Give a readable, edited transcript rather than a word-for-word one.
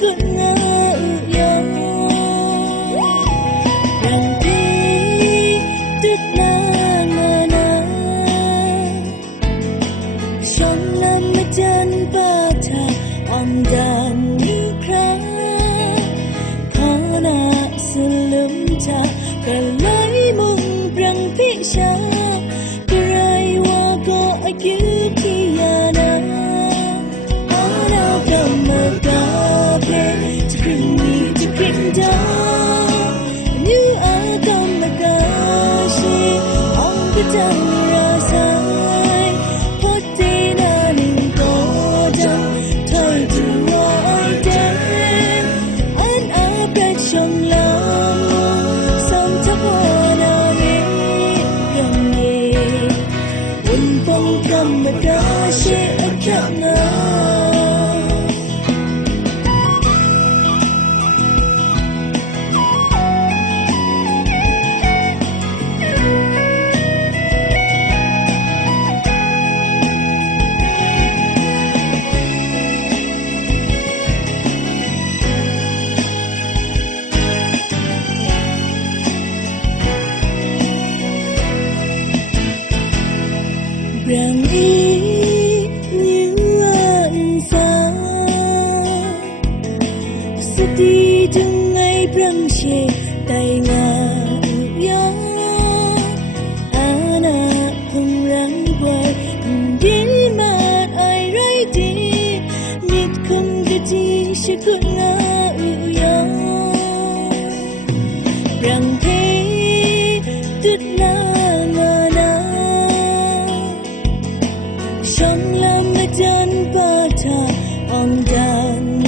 good nga ya yang ti tut na na na Shawng Lam Na Brang pa tha on dan ni kra khana sulum tha kalai mung brang pi sha karai wa ko akutiyana ana kama gabe to bring me to kingdom you are kama gashi on the dang rasai potina ning ko dang thai to wai den an abet Shawng Lam sang thapana ye yang ye un pong kama gashi akana Brang y như ân xa sẽ đi từng ngày brang che tay ngà ya ana không răng quay không đến mặt ai rai đi nhịp không cái gì sẽ cứ ngà ya brang thế tut na na na Shawng Lam Na Brang pa tha on dan